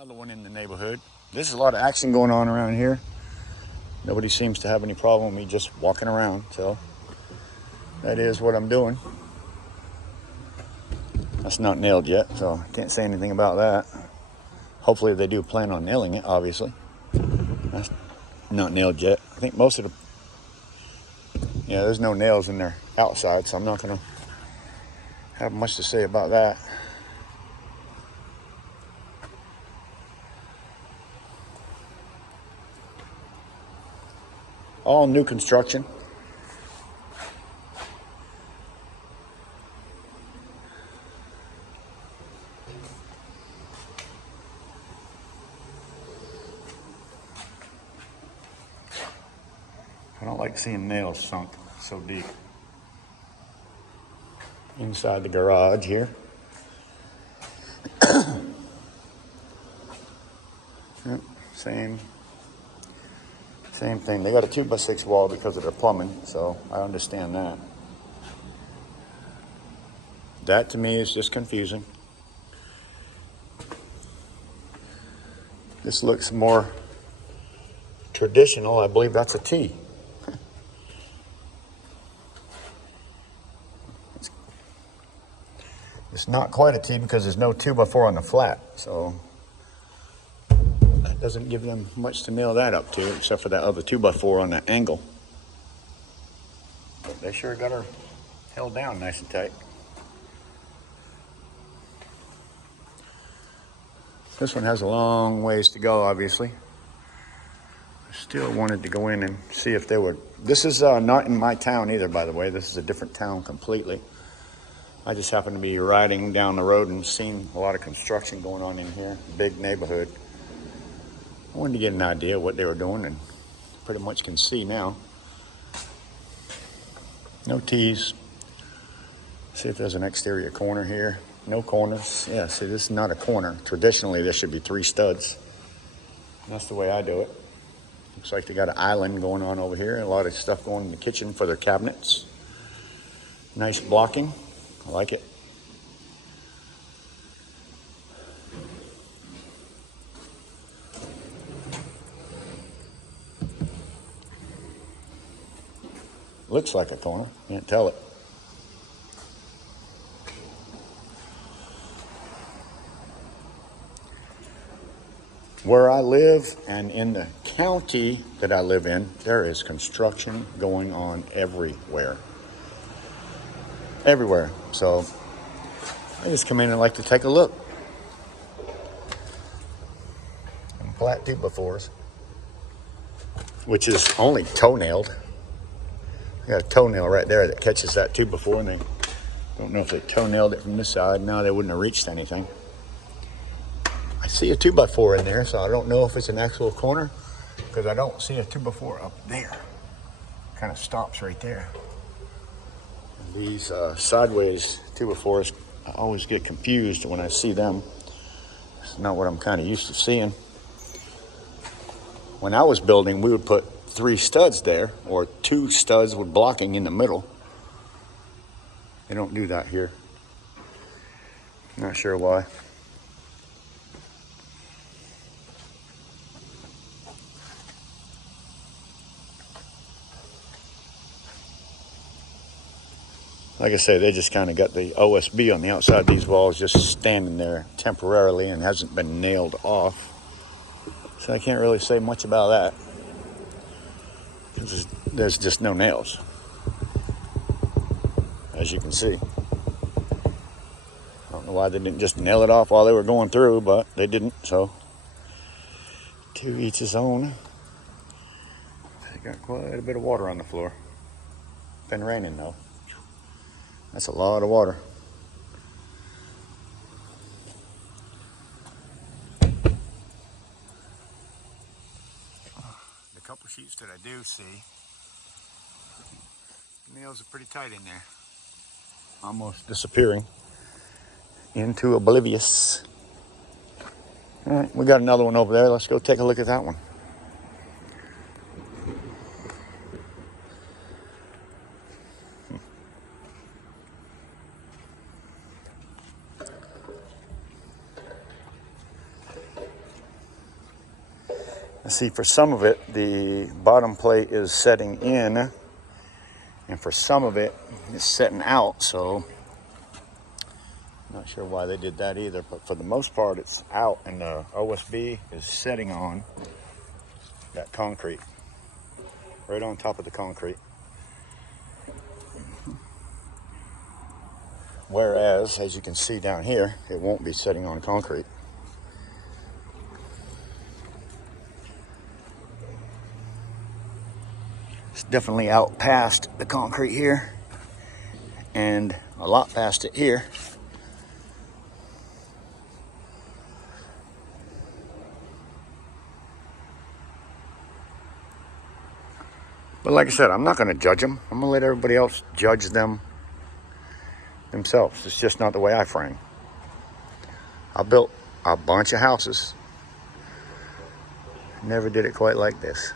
Another one in the neighborhood. There's a lot of action going on around here. Nobody seems to have any problem with me just walking around, so that is what I'm doing. That's not nailed yet, so I can't say anything about that. Hopefully they do plan on nailing it, obviously. That's not nailed yet. I think most of the... Yeah, there's no nails in there outside, so I'm not going to have much to say about that. All new construction. I don't like seeing nails sunk so deep. Inside the garage here. Yep, same thing. They got a 2x6 wall because of their plumbing, so I understand that. That to me is just confusing. This looks more traditional. I believe that's a T. It's not quite a T because there's no 2x4 on the flat, so that doesn't give them much to nail that up to, except for that other 2x4 on that angle. But they sure got her held down nice and tight. This one has a long ways to go, obviously. I still wanted to go in and see if they would. This is not in my town either, by the way. This is a different town completely. I just happened to be riding down the road and seeing a lot of construction going on in here. Big neighborhood. I wanted to get an idea of what they were doing, and pretty much can see now. No T's. See if there's an exterior corner here. No corners. Yeah, see, this is not a corner. Traditionally, there should be 3 studs. And that's the way I do it. Looks like they got an island going on over here. A lot of stuff going in the kitchen for their cabinets. Nice blocking. I like it. Looks like a corner. Can't tell it. Where I live and in the county that I live in, there is construction going on everywhere. Everywhere. So I just come in and like to take a look. And flat 2x4s, which is only toenailed. I got a toenail right there that catches that 2x4, and they don't know if they toenailed it from this side. No, they wouldn't have reached anything. I see a 2x4 in there, so I don't know if it's an actual corner because I don't see a 2x4 up there. Kind of stops right there. And these sideways 2x4s, I always get confused when I see them. It's not what I'm kind of used to seeing. When I was building, we would put 3 studs there, or 2 studs with blocking in the middle. They don't do that here. Not sure why. Like I say, they just kind of got the OSB on the outside of these walls just standing there temporarily and hasn't been nailed off. So I can't really say much about that. There's just no nails, as you can see. I don't know why they didn't just nail it off while they were going through, but they didn't, so to each his own. They got quite a bit of water on the floor. Been raining though. That's a lot of water. The couple sheets that I do see, the nails are pretty tight in there. Almost disappearing into oblivious. All right, we got another one over there. Let's go take a look at that one. See, for some of it, the bottom plate is setting in, and for some of it, it's setting out. So, not sure why they did that either, but for the most part, it's out, and the OSB is setting on that concrete, right on top of the concrete. Whereas, as you can see down here, it won't be setting on concrete. It's definitely out past the concrete here, and a lot past it here. But like I said, I'm not going to judge them. I'm going to let everybody else judge them themselves. It's just not the way I frame. I built a bunch of houses. Never did it quite like this.